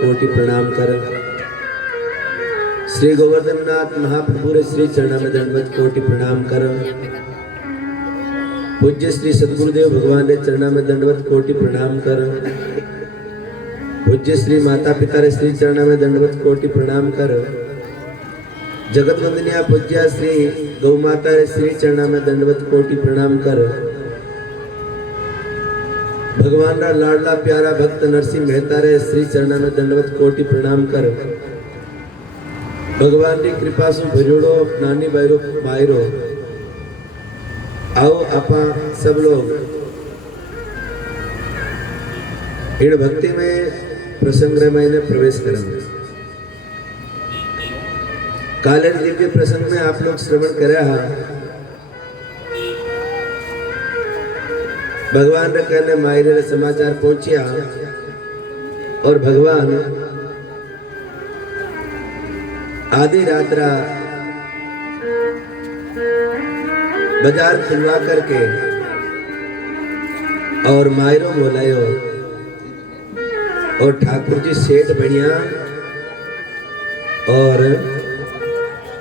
कोटि प्रणाम कर। श्री गोवर्धननाथ महाप्रभु रे श्री चरणा में दंडवत कोटि प्रणाम कर। पूज्य श्री सदगुरुदेव भगवान रे चरणा में दंडवत कोटि प्रणाम कर। पूज्य श्री माता पिता रे श्री चरणा में दंडवत कोटि प्रणाम कर। जगत वंदनिया पूज्य श्री गौ माता रे श्री चरणा में दंडवत कोटि प्रणाम कर। भगवान रा लाडला प्यारा भक्त नरसिंह मेहता रे श्री चरणा में दंडवत कोटि प्रणाम कर। भगवान की कृपा से भरियोड़ो नानी बायरो मायरो आओ आपा सब लोग इन भक्ति में प्रसंग में प्रवेश करेंगे। काले दिव्य प्रसंग में आप लोग श्रवण करे भगवान ने कहने मायरे रे समाचार पहुंचिया और भगवान आधी रात्रा बाजार खुलवा करके और मायरो बोलायो और ठाकुर जी सेठ बनिया और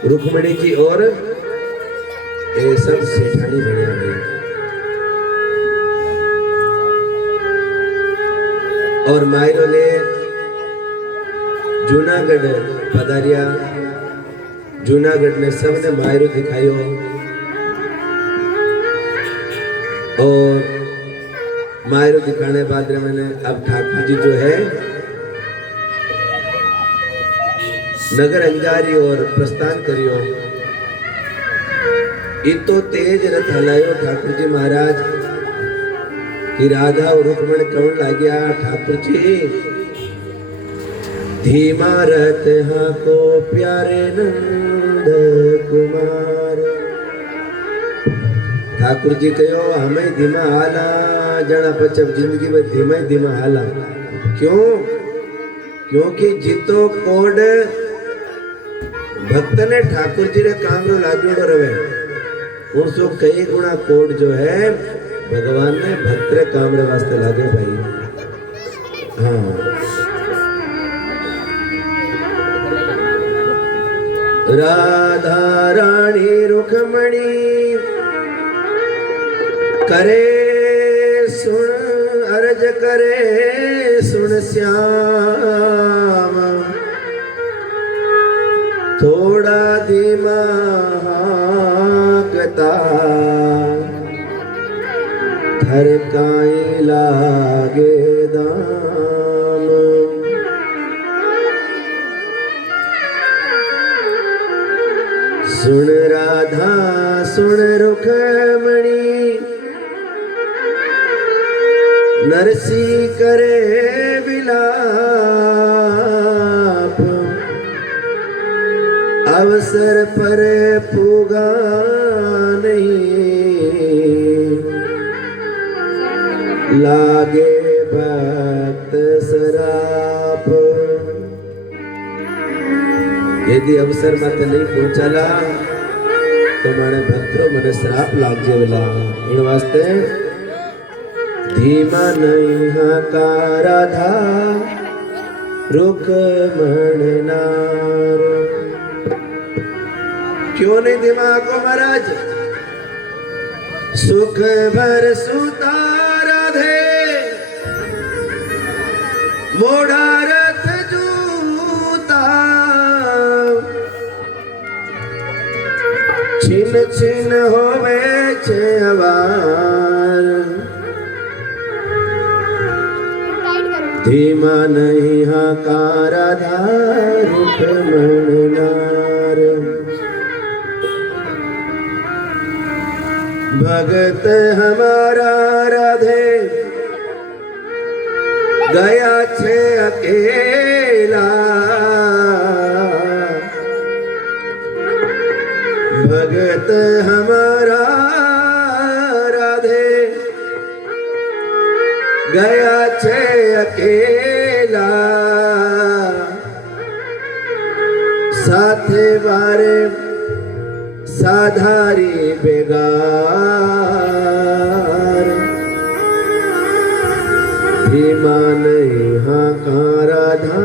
रुक्मणी जी और ये सब सेठानी बनिया गई। और मायरो ने जूनागढ़ पधारिया। जूनागढ़ में सबने मायरो दिखायो और मायरो दिखाने बाद मैंने अब ठाकुर जी जो है नगर अंजारी और प्रस्थान करियो। इतो तेज रथ हलायो ठाकुर जी महाराज कि राधा और रुक्मण कौन लाग्या ठाकुर जी धीमा रथ हाँ को प्यारे नंद कुमार। ठाकुर जी कहो हमें धीमा हाला जना पचप जिंदगी में धीमा ही धीमा हाला। क्यों? क्योंकि जितो कोड भक्त ने ठाकुर जी रे काम रो लागेड़ो रवे उनसो कई गुना कोड जो है भगवान ने भक्त रे काम रे वास्ते लागे भाई। हाँ राधा रानी रुक्मणी करे सुन अर्ज करे सुन श्याम थोड़ा धीमा हाकता हर काई लागे दाम। सुन राधा सुन रुक्मणी नरसी करे विलाप अवसर पर पूगा नहीं लागे भक्त सराप। यदि अवसर मत नहीं पहुंचाला तो माने भक्तों मने श्राप लाग जेवला। इन वास्ते धीमा नहीं हाका राधा रुक्मण नार। क्यों नहीं धीमा को महाराज सुख भर सुता मोड़ा रथ जूता छिन छिन होवे छेवार। धीमा नहीं हाका राधा रुक्मण नार। भगत हमारा राधे गया छे अकेला भगत हमारा राधे गया छे अकेला साथे बारे साधारी बेगार। धीमा नहीं हाँ राधा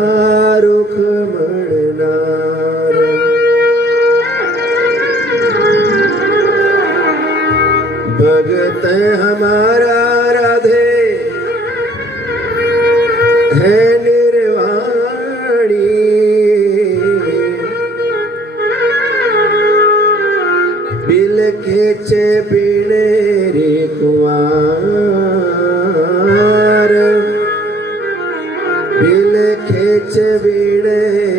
छबीण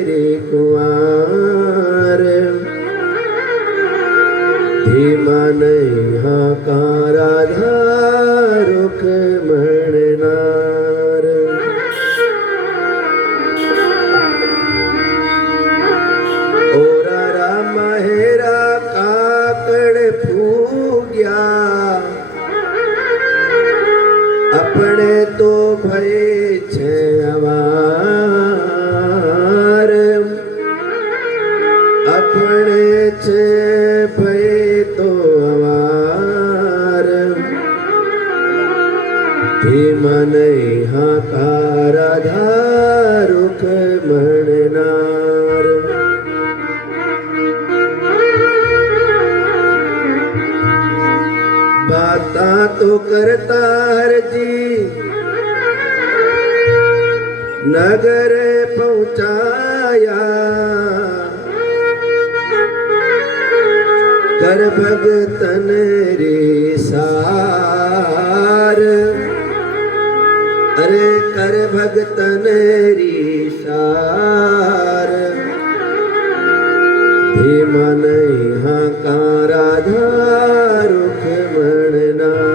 रे कुआर धीमा नहीं हाकारा रुख मणनार ओरा रामा हेरा काकड़ फूग्या अपने तो भय छे अवार अपने छे भय तो अवार धीमा नहीं हाकारा रुख मणनार बाता तो करता हर जी नगर पहुंचाया कर भगतन रे सार अरे कर भगतन रे सार धीमा नहीं हाकारा रुख मणनार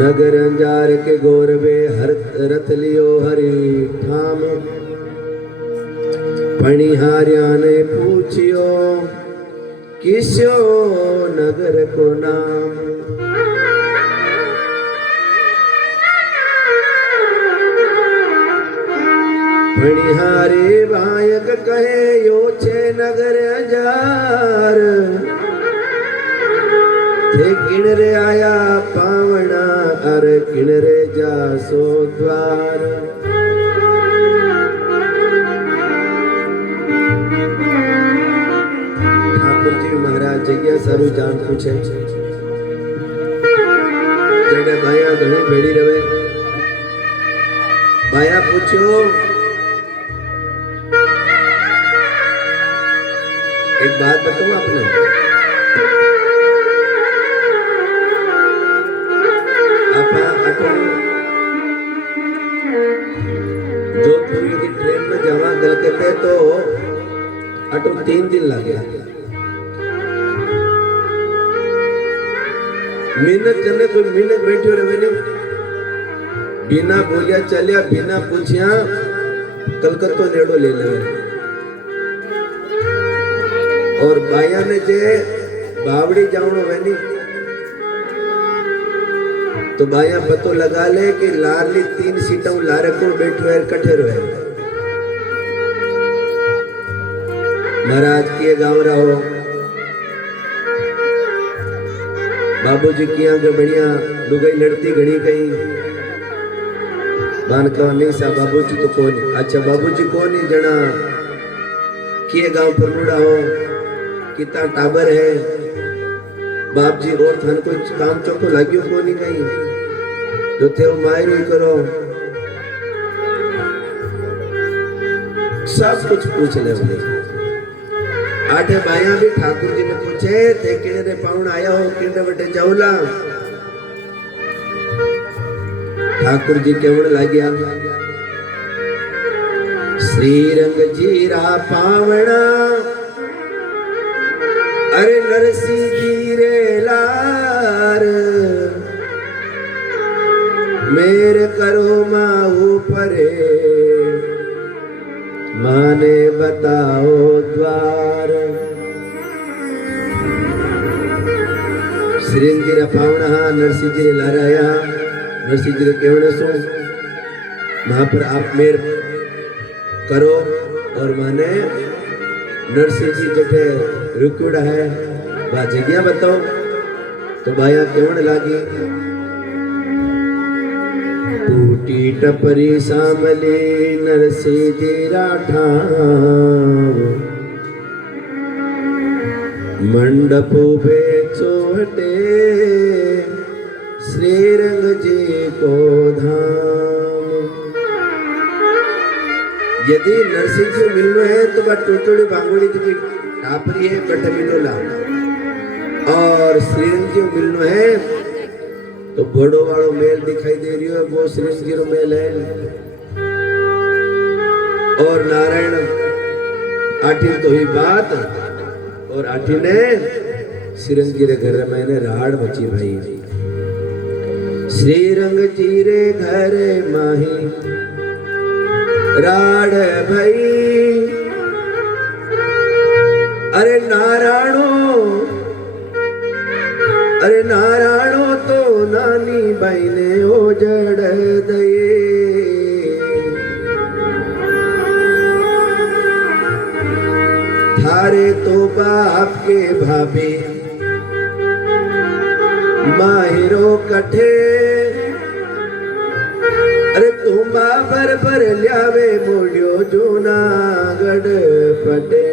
नगर अंजार के गौरवे हर रथ लियो हरि ठाम पणिहार्या ने पूछियो किस्यो नगर को नाम पणिहारे बायक कहे यो छे नगर अंजार थे किणरे आया पावना अरे किणरे जासो द्वार ठाकुर जी महाराज जग्या सारू जान पूछे जड़े बाया घणी भेड़ी रवे बाया पूछो एक बात बताऊं आपने जोधपुर की ट्रेन में जमा गल करते तो अटो 3 दिन लगे मिनट जने कोई मिनट बैठो रहे नहीं बिना बोलिया चलिया बिना पूछिया कलकत्तो नेड़ो ले ले और बाया ने जे बावड़ी जावनो वेनी तो बाया पतो लगा ले कि लारली 3 सीटों लारे को बैठो है कठे रहे महाराज किए गाँव रहो बाबूजी किया जो बढ़िया लुगाई लड़ती घड़ी कहीं बान कहा नहीं सा बाबूजी तो कौन अच्छा बाबूजी कौन ही जना किए गाँव पर मुड़ा हो कितना टाबर है बाप जी और थान कोई काम चौको लाग्यो को नहीं कहीं जो थे वो मायरो ही करो सब कुछ पूछ ले बोले आठे बाया भी ठाकुर जी ने पूछे थे किने पाउन आया हो किने बटे जाऊला ठाकुर जी केवण लाग्या श्री रंग जीरा पावना अरे नरसी जीरे लार मेरे करो माऊ परे माने बताओ द्वार श्रीरंग जी पावना नरसिंह जी लाराया नरसिंह जी केवड़े सो वहां पर आप मेर करो और माने नरसिंह जी जटे रुकड़ा है वह जगह बताओ तो बाया केवण लागी टूटी टपरी सामले नरसिंह जी राठाव मंडप पे चोहटे श्रीरंग जी को धाम यदि नरसिंह जी मिलनो है तो बट टोटोड़ी बांगोड़ी की टापरी है बट मिलोला और श्रीरंग जी मिलनो है तो बड़ो वालों मेल दिखाई दे रही है, वो श्रृंगीर मेल है। और नारायण आठी तो ही बात, और आठी ने श्रृंगीर घर में राड़ बची भाई। श्रीरंग जीरे घर माही राड़ भाई। अरे नारायणो तो नानी बाई ने ओजड़ दये। थारे तो बाप के भाभी माहिरो कठे। अरे तुम्बा भर ल्यावे मोड़ियो जूनागढ़ पटे।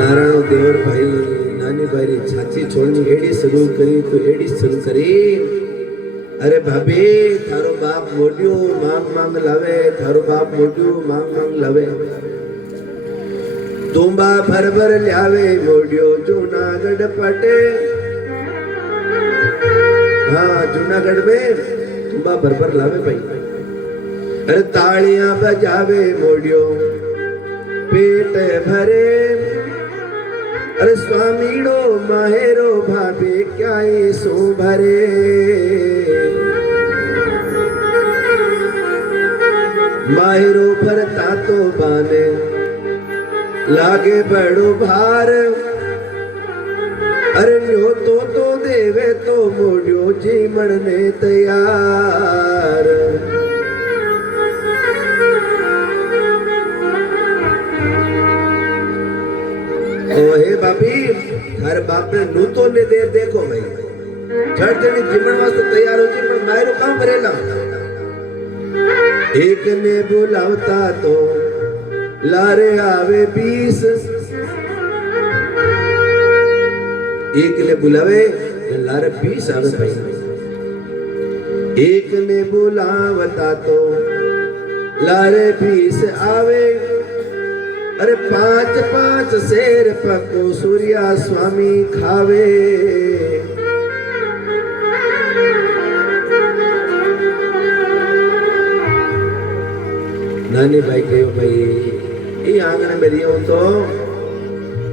नारायण देवर भाई नानी भाई छाची छोड़नी एड़ी शुरू करी तो एड़ी शुरू करी। अरे भाभी थारो बाप मोड़ियो मांग लावे, थारो बाप मोड़ियो मांग लावे। तुम्बा भर ल्यावे मोड़ियो जूनागढ़ पटे। हाँ जूनागढ़ में तुम्बा भर लावे भाई। अरे तालियां बजावे मोड़ियो पेट भरे। अरे स्वामीड़ो माहेरो भाभी क्या सो भरे। माहेरो भरता तो बाने लागे बड़ो भार। अरे न्यो तो देवे तो मोड़ियो जीवन ने तैयार। हे भाभी हर बाप ने नू तो ने दे देखो भाई झट जनी जीवन वास्ते तैयार हो जी, पर मायरो काम करेला। एक ने बुलावता तो लारे आवे 20। एक ने बुलावे लारे 20 आवे भाई। एक ने बुलावता तो लारे 20 आवे। अरे 5 शेर पको सूर्या स्वामी खावे। नानी भाई कहो भाई ये आंगन में रियो तो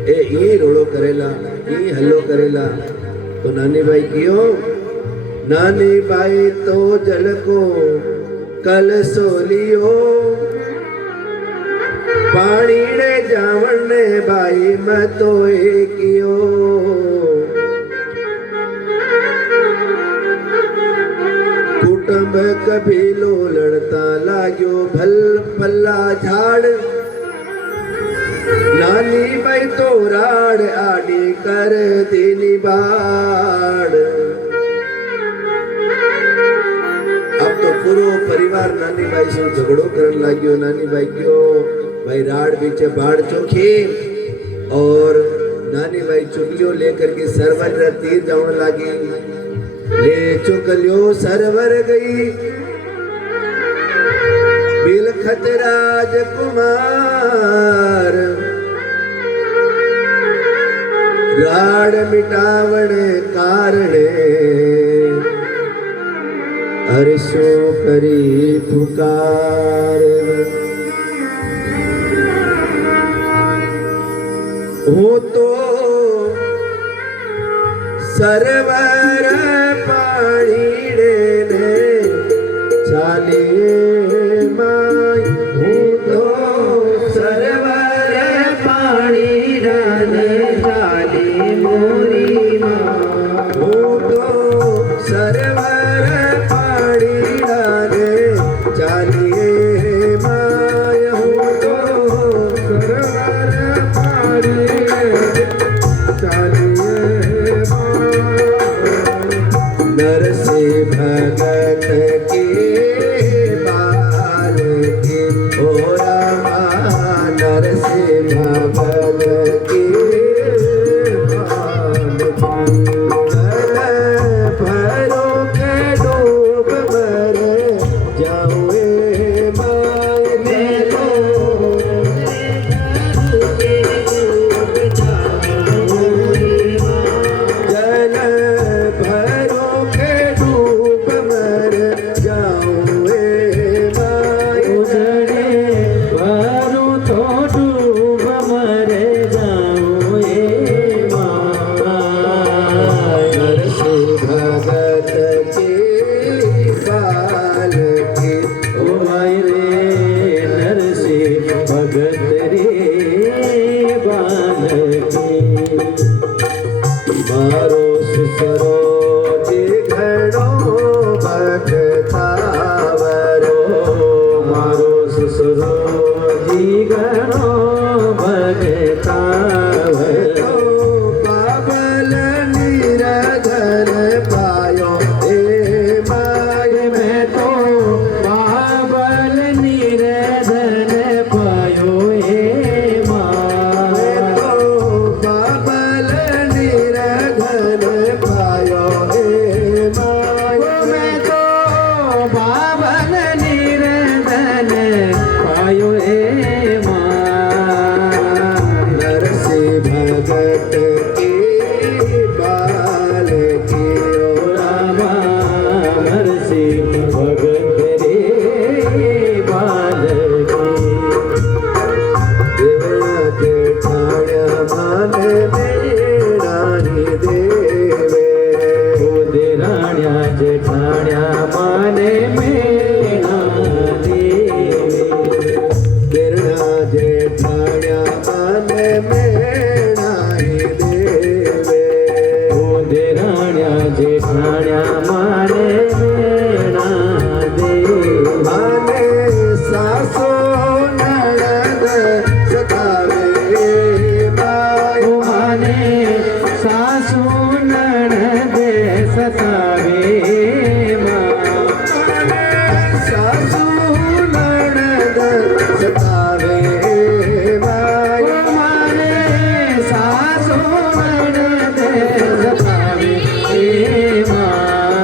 ये रोड़ो करेला, ये हल्लो करेला। तो नानी भाई कहो नानी भाई तो जल को कल सोलियो। पानी ने जावन ने भाई मैं तो कियो। कुटुंब कबीलो लड़ता लाग्यो भल पल्ला झाड़। नानी भाई तो राड़ आड़ी कर देनी बाड़। अब तो पूरो परिवार नानी भाई से झगड़ो करने लाग्यो। नानी भाई क्यों भाई राड़ बीचे बाढ़ चौकी। और नानी भाई चुकलियो लेकर के सरवर तीर जाने लगी। ले चुकलियो सरवर गई बिलखत राजकुमार। राड़ मिटावण कारणे अरसो करी पुकार। हो तो सरवर पानी ने चालिए माई। हो तो सरवर पानी ने चाली मोरी माँ। हो तो सरवर पानी ने चालिए माय। हो तो सरवर पानी नरसे भगत के बाल के ओ रामा। नरसे भगत के बाल भरो के भगत के बाल की ओ आए रे नरसिंह भगत रे बाल की मारो सुसरो जी घड़ो भगतावरो मारो ससुरो जी गणो भगतावरो बाबल निराधन पायो ए माय मैं तो बाबल निरधन पायो हे माँ बाबल निराधन पायो ए माय मैं तो बाबल निरधन पायो हे माँ नरसिंह भगत के बाल की ओ रामा नरसिंह भगत रे बाल की देवया जेठाण्या माने मेणानी देवे देराण्या जेठाण्या माने मेणा देवे देरणा जेठाण्या माने मेणानी देवे देराण्या जेठाण्या माने मेणा देवे माने सासो नणद सतावे माय माने सासू नणदे सतावे सासू नणद सतावे माय माने सासू नणदे सतावे माँ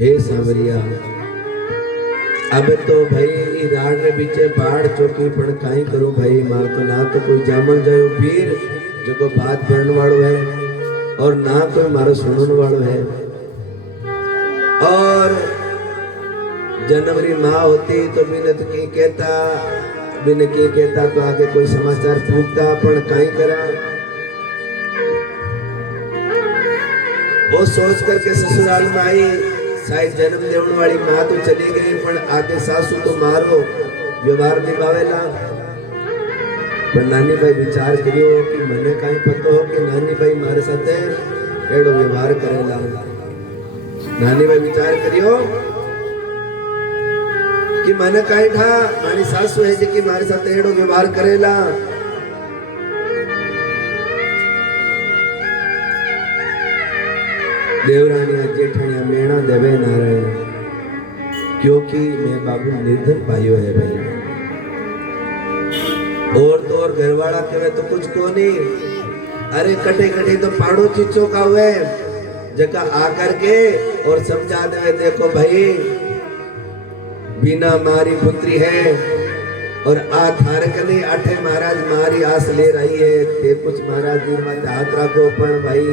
हे सांवरिया अब तो भाई राड रे बीचे बाढ़ चौकी पण काई करूं भाई मार तो ना तो कोई जामन जायो वीर जो को बात करण वालो है और ना कोई मारो सुनन वालो है। और जनवरी माँ होती तो बिन तो की कहता बिन की कहता तो आगे कोई समाचार पूछता पण काई करा। वो सोच करके ससुराल में आई शायद जन्म देने वाली माँ तो चली गई पण आगे सासू तो मारो व्यवहार निभावेला। पर नानी भाई विचार करियो कि मने काई पतो हो कि नानी भाई मारे साथे एड़ो व्यवहार करेला। नानी भाई विचार करियो कि मने काई ठा मारी सासू है जे कि मारे साथे एड़ो व्यवहार करेला। देवरानिया जेठनिया मेणा देवे नारायण क्योंकि मैं बाबू निर्धन पायो है भाई। और तो और घरवाला कहे तो कुछ को नहीं। अरे कटे कटे तो पाड़ो चिचो का हुए जगह आकर के और समझा दे देखो भाई बिना मारी पुत्री है और आ थारक ने आठे महाराज मारी आस ले रही है ते कुछ महाराज जी मत हाथ रखो पण भाई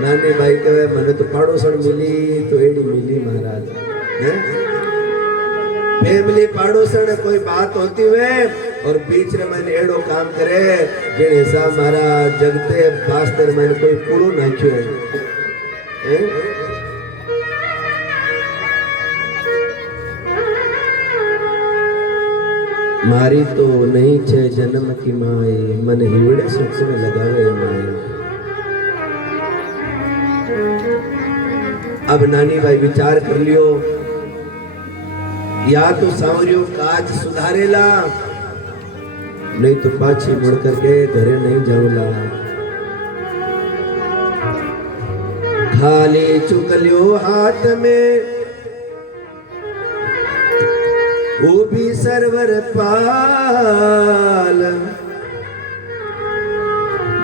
नानी भाई कहे मने तो पाड़ोसन मिली तो एडी मिली महाराज हैं फैमिली पाड़ोसन कोई बात होती हुए और बीच में मैंने एडो काम करे जिन हिसाब मारा जगते पास्तर मैंने कोई कूड़ो नाख्यो है मारी तो नहीं छे जन्म की माए मन हिवड़े सोच में लगावे माए। अब नानी भाई विचार कर लियो या तो सांवरियों काज सुधारेला नहीं तो पाछी मुड़ करके घरे नहीं जाऊला। खाली चुकलियो हाथ में वो भी सरवर पाल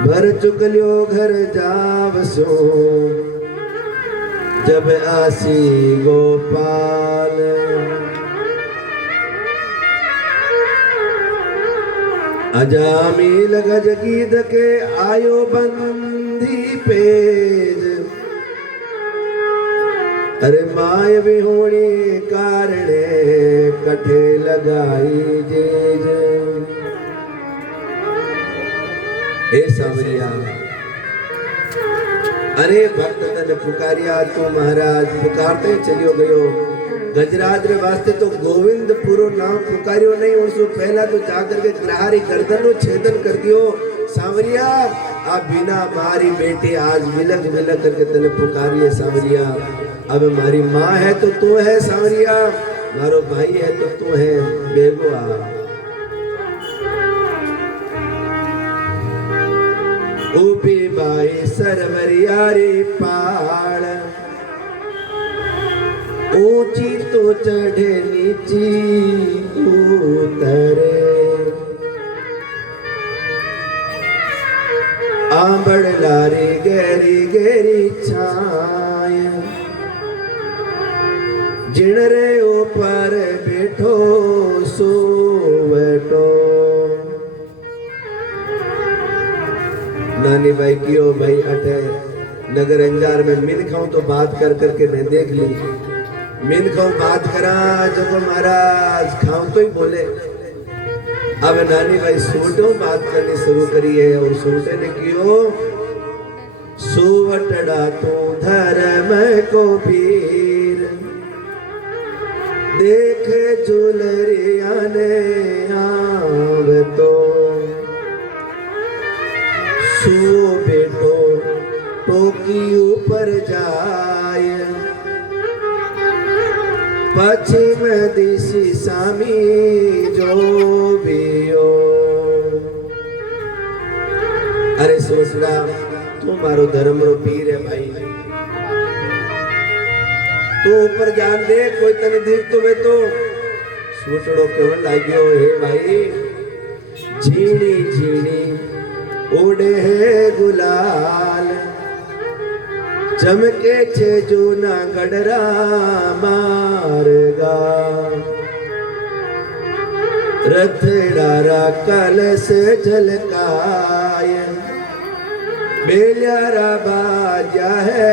भर चुकलियो घर जावसो जब आसी गोपाल। अजामिल गज गीत के आयो बंदी पेज अरे माय विहोणी कारणे कठे लगाई जेज। हे सांवरिया अरे भक्त तने पुकारिया तू महाराज पुकारते चलियो गयो गजराज रे वास्ते तो गोविंद पुरो नाम पुकारियो नहीं उसको पहला तो जाकर के ग्रहारी गर्दन नो छेदन कर दियो। सांवरिया आ बिना मारी बेटी आज विलक विलक करके तने पुकारी है सांवरिया। अब मारी माँ है तो तू है सांवरिया मारो भाई है तो तू है बेगो आ। ऊपी बाई सरवरियारी पाड़ ऊंची तो चढ़े नीची उतरे आंबड़ लारी गहरी गहरी छाय जिणरे ऊपर बैठो सोवटो। नानी भाई कियो भाई अटे नगर अंजार में मिन खाऊं तो बात कर करके मैं देख ली मिन खाऊं बात करा जब महाराज खाऊं तो ही बोले। अब नानी भाई सूटों बात करनी शुरू करी है और सूटे ने कियो सुवटड़ा तू धर्म को पीर देख जुलरिया ने आव तो सो बेटो टोकी ऊपर जाए पश्चिम दिशि सामी जो बियो। अरे सोचला तू मारो धर्म रो पीर है भाई तू ऊपर जान दे कोई तने देख तो वे तो सोचड़ो केवल लाग्यो हे भाई झीणी झीणी उड़े है गुलाल चमके छे जूना गडरा मार्गा रथडारा कलश झलकाय बेल्यारा बाजा है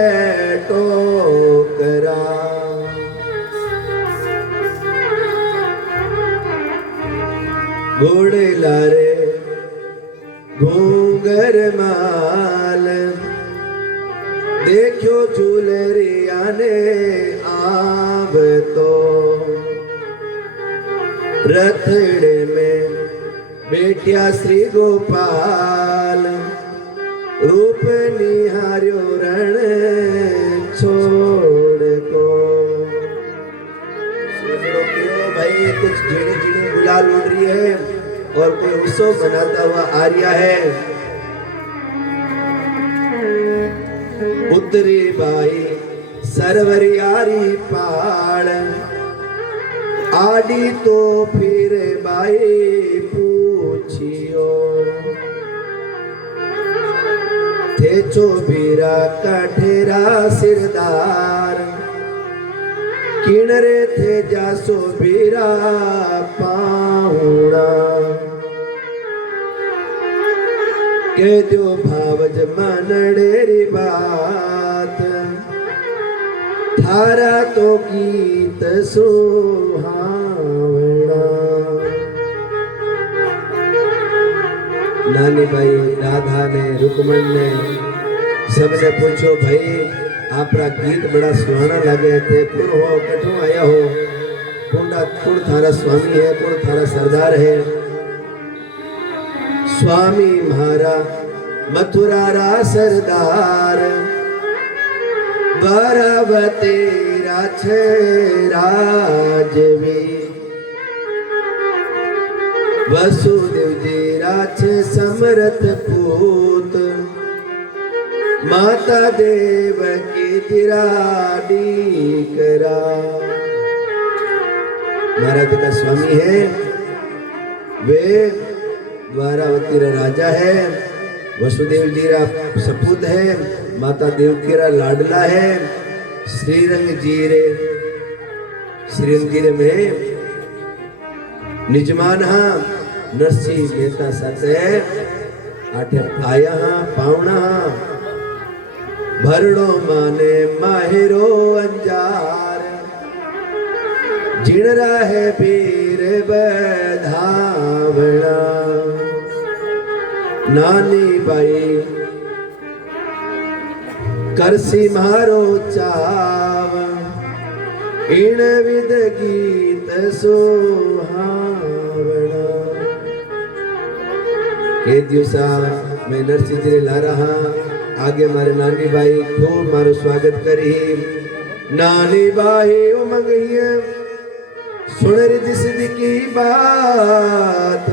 टोकरा घोड़े लारे घूंगर माल देखो झूलरिया ने आव तो रथड़े में बेटिया श्री गोपाल रूप निहार्यो रण छोड़ को सोचो क्यों भाई कुछ झीणी झीणी गुलाल उड़ रही है और कोई उत्सव मनाता हुआ आ रहा है। उतरी बाई सरवरियारी पाड़ आडी तो फिर बाई पूछियो थे चोबीरा कठेरा सिरदार किनरे थे जासो बीरा पाहुणा के दो भावज मनडेरी बात थारा तो गीत सुहावना। नानी भाई राधा ने रुकमण ने सबने पूछो भाई आपरा गीत बड़ा सुहाना लगे थे कौन हो कठों आया हो कौन थारा स्वामी है कौन थारा सरदार है। स्वामी म्हारा मथुरा रा सरदार बारावती राछे राजवी वसुदेव जी राछे समरथ पूत माता देवकी जिराडी करा। महाराज का स्वामी है वे द्वारावती राजा है वसुदेव जी रा सपूत है माता देवकी रा लाडला है। श्रीरंग जीरे में निजमान हाँ नरसिंह मेहता साथे आठे आया हाँ पावना हाँ भरड़ो माने माहिरो अंजार जिणरा है पीर बधावना। नानी बाई करसी मारो चाव इन विद गीत सुहावना। के दिवसा मैं नरसिंह जी ला रहा आगे मारे नानी बाई खूब मारो स्वागत करी। नानी बाई उमंग सुन रिद्धि सिद्धि की बात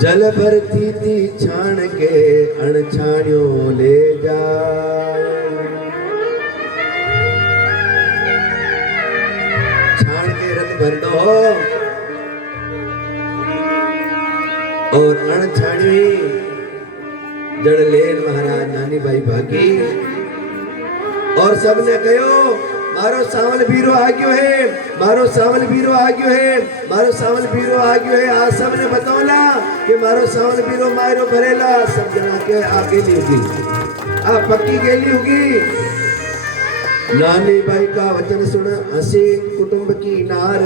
जल भरती थी छाण के अणछाणियों ले जाए। छाण के रथ भर दो और अणछाणी जड़ लेन महाराज नानी बाई भागी और सबने कहो मारो सावल बीरो आ गयो है मारो सावल बीरो आ गयो है मारो सावल बीरो आ गयो है। आज सबने बताओला कि मारो सावल बीरो मारो भरेला सब जना के आगे ली होगी आ पक्की गेली होगी। नानी बाई का वचन सुन हसी कुटुंब की नार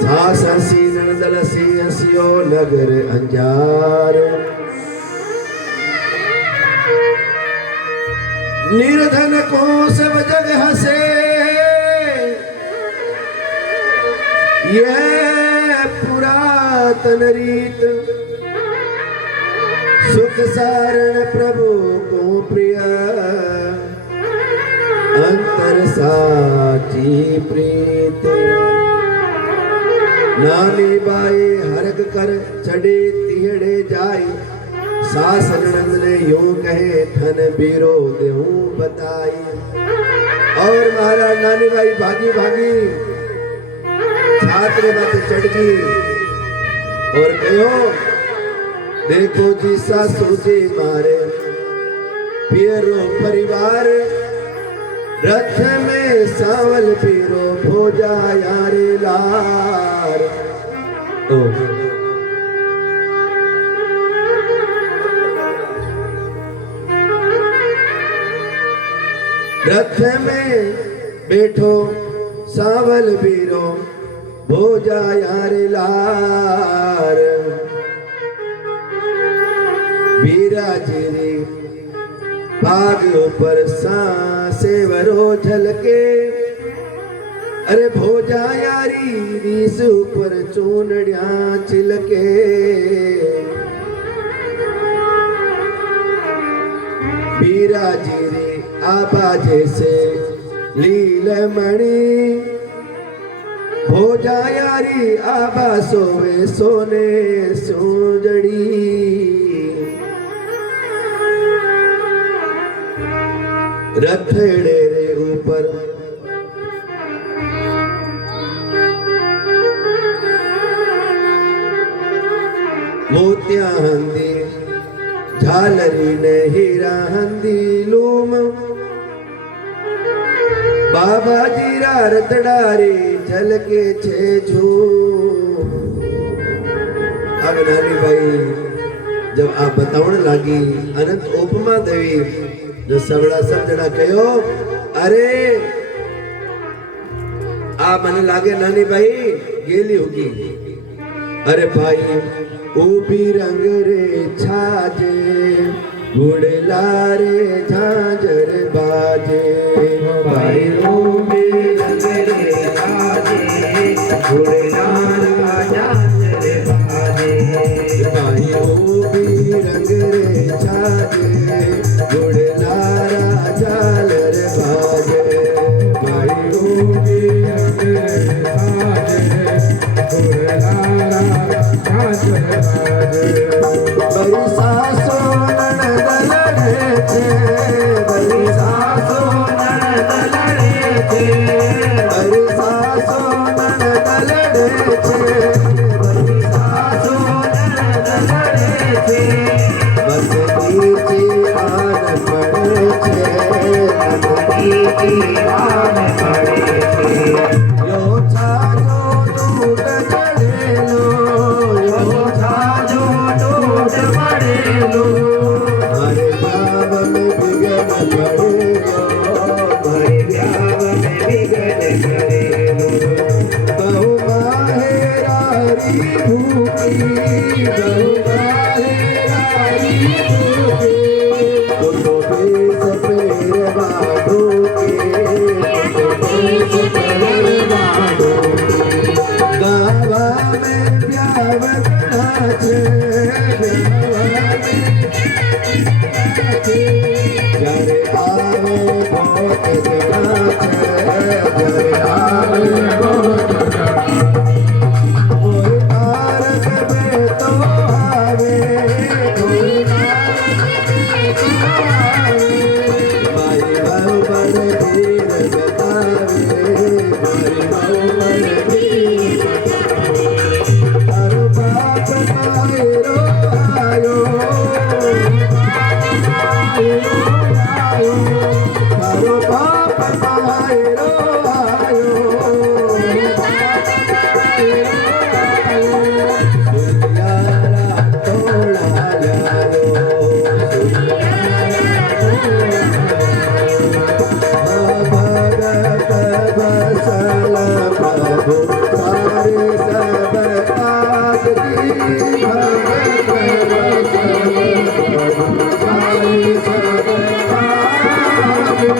सास हसी ननदल हसी हसियो नगर अंजार। निर्धन को सब जग हंसे ये पुरातन रीत सुख सारण प्रभु को प्रिय अंतर साची प्रीत। नानी बाई हरक कर छड़े तिहड़े जाए सास ननद ने यूं कहे ठन बीरो देहूं बताई। और महाराज नानी बाई भागी भागी छात्र बातें चढ़ गई और कहो देखो जी सासू जी मारे पियरो परिवार रथ में सावल पीरो भोजा यारे लार। ओ रथ में बैठो सावल पीरो भोजा यारे लार। बीराजिरी बाग ऊपर सेवरो झलके, अरे भोजा यारी रीस ऊपर चूनड़िया छिलके। बीराजिरी आबा जैसे लीलमणि, भोजा यारी आबा सोवे सोने सूजड़ी। रथड़े रे ऊपर मोतिया हंदी, झालरी ने हीरा हंदी लूम। बाबा जीरा रतड़ारी झलके छे झूम। अब नानी भाई जब आप बतावण लागी अनंत उपमा देवी जो सबड़ा सब जड़ा कहो, अरे आ मन लागे नानी भाई गेली होगी। अरे भाई ऊबी रंग रे छाजे, गुड़ला रे झांझर बाजे। भाई ऊबी रंग रे छाजे, गुड़ला रे झांझर बाजे। भाई ऊबी रंग रे छाजे, गुड़ला रा झालर बाजे। भाई ऊबी रंग रे छाजे, गुड़ला रा झांझर बाजे। बड़ी सासो ननद लड़े छे, बड़ी सासो ननद लड़े छे, बड़ी सासो ननद लड़े छे, बड़ी सासो ननद लड़े छे। बस की आन पड़े छे, बस की आन पड़े छे। यो छाजो टूट चढ़े लो, यो छाजो टूट पड़े लो। हरे भाव में बिगड़ पड़े लो, हरे भाव में बिगड़ पड़े लो। बहु माहेरारी भूखी, बहु माहेरारी भूखी। तो बेस पेर बांधो के, तो बेस पेर बांधो के। गावा में प्याव नाचे, गावा में नाचे। जरे आवे बहुत नाचे, जरे आवे बहुत कोई तारक में तो आवे, कोई तारक में तो आवे। भाई बहु बड़ वीर बतावे, भाई बहु बड़ वीर बतावे। अरु बाप मायरो आयो, अरु बाप मायरो आयो। सुनियारा तोड़ा जायो, भगत बसल प्रभु सारे सब काज की। भगत बसल प्रभु सारे सब काज की।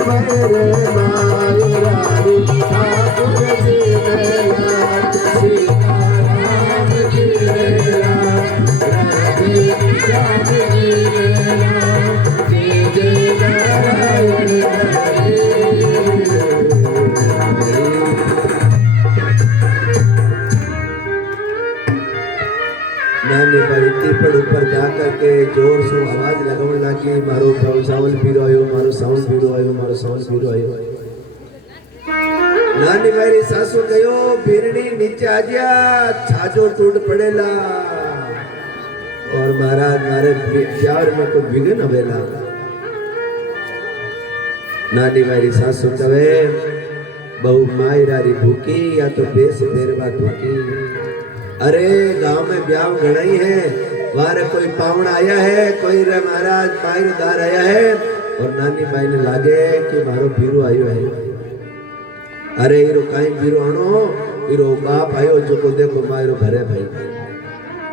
मेरे माई रानी ठाकुर जी मेरा, सीताराम जी मेरा, राधे श्याम जी मेरा। जय जय नारायण हरे। नानी भाई टीपड़ ऊपर जाकर के जोर से आवाज लगाने लगी, मारो सावल पीरो आयो, मारो सावल पीरो आयो, मारो सावल पीरो आयो। नानी भाई सासू कहो, बीरणी नीचे आ जा, छाजो टूट पड़ेला। और पर महाराज मारे प्यार में कोई विघन अवेला नानी मारी सासू कवे बहु मायरारी भूखी या तो बेस बेरवा भूखी। अरे गांव में ब्याह घना ही है, वारे कोई पावना आया है, कोई रे महाराज पायरदार आया है और नानी बाई ने लागे कि मारो बीरो आयो है। अरे इरो काई बीरो आनो, इरो बाप आयो जो को देखो मारो घरे भाई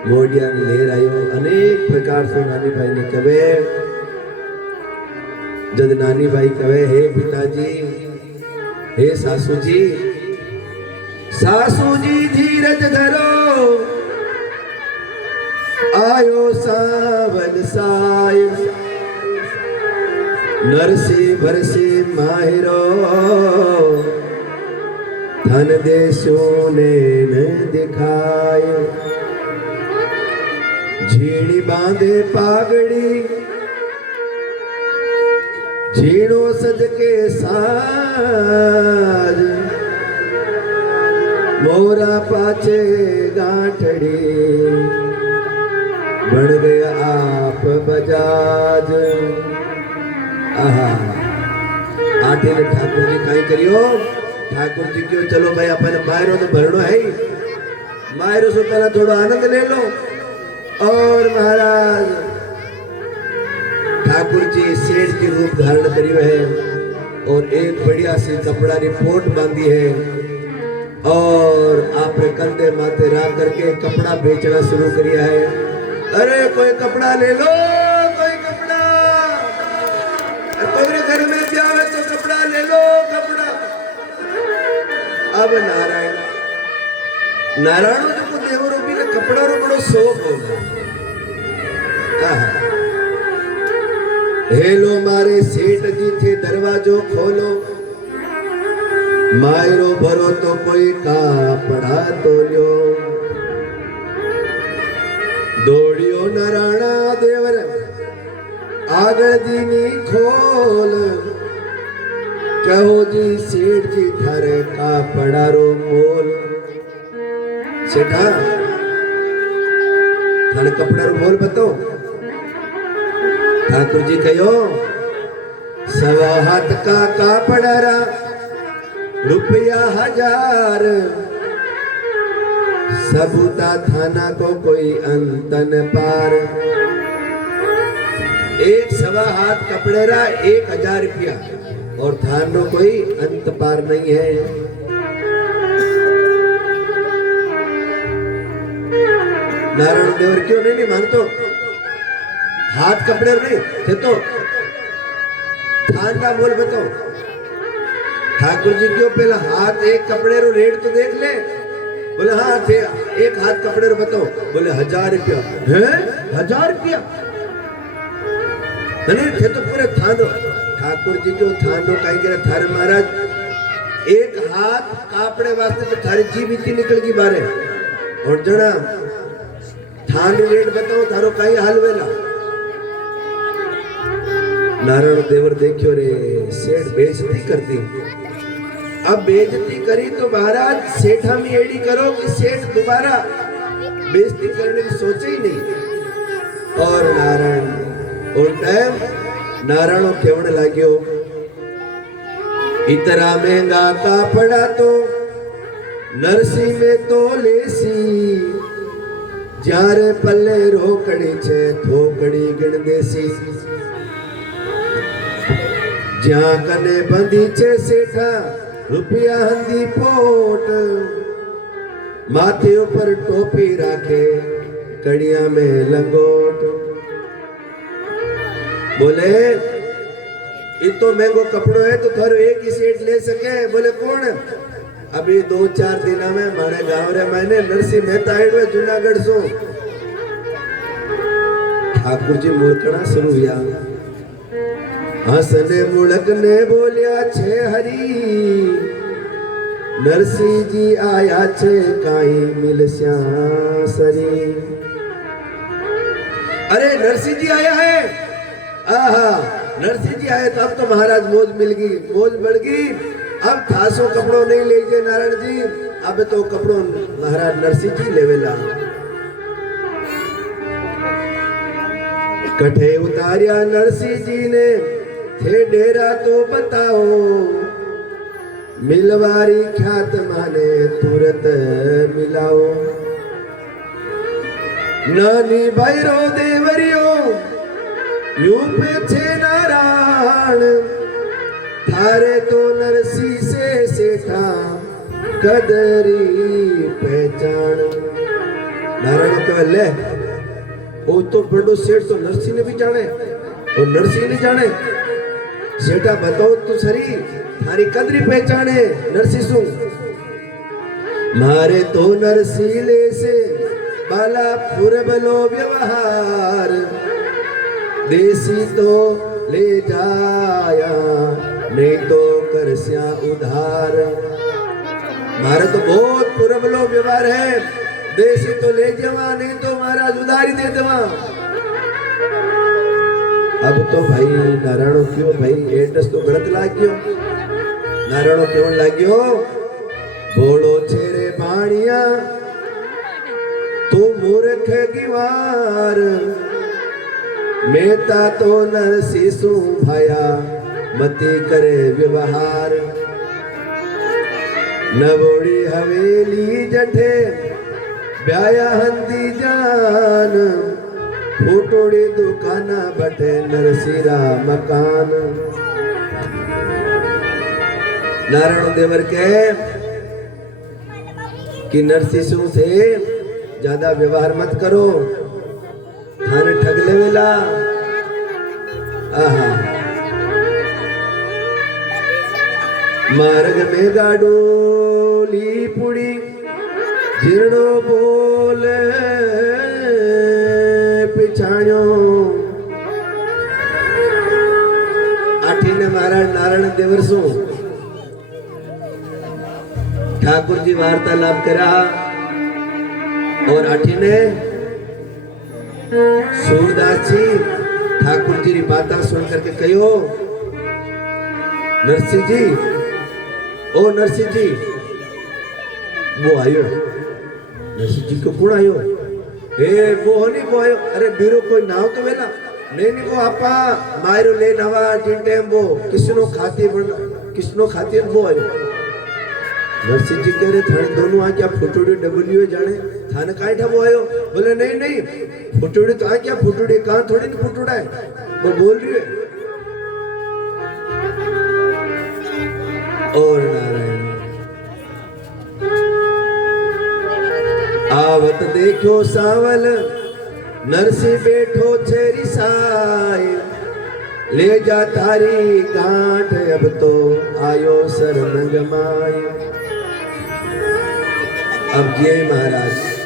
मोडिया लेर आयो। अनेक प्रकार से नानी भाई ने कवे जद नानी भाई कवे हे पिताजी हे सासू जी धीरज धरो आयो सावन साय नरसी भरसी माहिरो धन देशों ने न दिखाए झीणी बांधे पागड़ी झीणो सज के साज मोरा पाचे गांठड़ी बन गया आप बजाज। आहा आठे ने ठाकुर जी काई करियो, ठाकुर जी क्यों चलो भाई अपन मायरो तो भरनो है ही, मायरो से पहला थोड़ा आनंद ले लो। और महाराज ठाकुर जी सेठ की रूप धारण करियो है और एक बढ़िया सी कपड़ा री पोट बांधी है और आपने कंधे माथे रख करके कपड़ा बेचना शुरू किया है। अरे कोई कपड़ा ले लो, कोई कपड़ा, कोई घर में जावे तो कपड़ा ले लो, कपड़ा। अब नारायण जो को देव रूपी का कपड़ा रो बड़ो शौक होगा। हेलो मारे सेठ जी थे दरवाजो खोलो, मायरो भरो तो कोई कापड़ा तो लो। दौड़ियो नारायणा देवर आगळ दीनी खोल, कहो जी सेठ जी थारे कापड़ा रो मोल। सेठा थाने कपड़ा रो मोल बताओ। ठाकुर जी कहो 1.25 हाथ का कापड़ा रा रुपया 1000, सबूता थाना को कोई अंतन पार। 1.25 हाथ कपड़े रा 1000 रुपया और थानो कोई अंत पार नहीं है। नारायण देवर क्यों नहीं मानतो? हाथ कपड़े नहीं थे तो थान का मोल बताओ। ठाकुर जी क्यों पहला हाथ एक कपड़े रो रेट तो देख ले। बोले हाँ थे एक हाथ कपड़े रो बताओ। बोले 1000 रुपया है। 1000 रुपया नहीं थे तो पूरे थानो। ठाकुर जी क्यों थानो कहीं करे थारे महाराज एक हाथ कापड़े वास्ते तो थारी जीभ इतनी निकल गई बारे। और जना थान रेट बताओ थारो कहीं हाल वेला। नारायण देवर देखियो रे सेठ बेइज्जती कर दी। अब बेइज्जती करी तो महाराज सेठा में एडी करो कि सेठ दोबारा बेइज्जती करने की सोचे ही नहीं। और नारायण और टाइम नारायण केवण लाग्यो इतना महंगा कापड़ा तो नरसी में तो लेसी, जारे पल्ले रोकड़ी छे थोकड़ी गिण देसी। ज्या कने बंधी छे सेठा रुपया हंदी पोट, माथे ऊपर टोपी राखे कड़िया में लंगोट। बोले इतो महंगो कपड़ो है तो थारो एक ही सेठ ले सके। बोले कौन? अभी 2-4 दिना में मारे गांव रे मैंने नरसिंह मेहता आयो जूनागढ़ सो। ठाकुर जी मुड़कना शुरू हुआ। हसने मुड़कने बोलिया छे हरी, नरसिंह जी आया छे काई मिलस्या सरी। अरे नरसिंह जी आया है। आहा नरसिंह जी आए तो अब तो महाराज मौज मिल गई, मौज बढ़ गई। अब थासो कपड़ों नहीं लीजिए नारायण जी, अब तो कपड़ों महाराज नरसिंह जी लेवेला। कठे उतारिया नरसिंह जी ने थे डेरा तो बताओ मिलवारी ख्यात माने तुरत मिलाओ नानी भैरो देवरियो यूं पे नारायण थारे तो नरसी से सेठा कदरी पहचान नारायण कह ले वो तो बड़ो सेठ तो नरसी ने भी जाने और नरसी ने जाने सेठा बताओ तू सरी थारी कदरी पहचाने नरसी सु मारे तो नरसीले से बाला पुरबलो व्यवहार देसी तो ले जाया नहीं तो करस्या उधार मारे तो बहुत पुरबलो व्यवहार है देसी तो ले जावा नहीं तो महाराज उधारी दे देवा अब तो भाई नारायणो क्यों भाई एड्रेस तो गलत लाग गयो नारायणो क्यों लाग गयो बोलो छेरे बाणिया तू मूर्ख गिवार मेता तो नरसिसु भया मती करे व्यवहार नवोड़ी हवेली जठे ब्याया हंदी जान फूटोड़ी दुकाना बटे नरसिरा मकान नारायण देवर के कि नरसिसु से ज्यादा व्यवहार मत करो थाने ठग ले वेला आहा मार्ग में गाडोली पुड़ी जीर्णो बोल पिछाणो आठीने महाराज नारायण देवर सु ठाकुर जी वार्तालाप करा और आठीने सूरदास जी ठाकुर जी की बात सुन करके कहो नरसिंह जी ओ नरसिंह जी वो आयो नरसिंह जी को कौन आयो ए वो नहीं को आयो अरे बीरो कोई नाव तो वेला नहीं नहीं को आपा मायरो ले नवा जिन टाइम वो किसनो खातिर वो आयो नरसिंह जी कह रहे थाने दोनों आ क्या फुटुड़ी डबल्यू जाने थाने काहे ठबो आयो बोले नहीं नहीं फुटुड़ी तो आ क्या फुटुड़ी कहां थोड़ी नहीं फुटुड़ा है वो बोल रही है और नारायण आवत देखो सावल नरसिंह बैठो छेरी साय ले जा थारी गांठ अब तो आयो शरण गमाय अब ये महाराज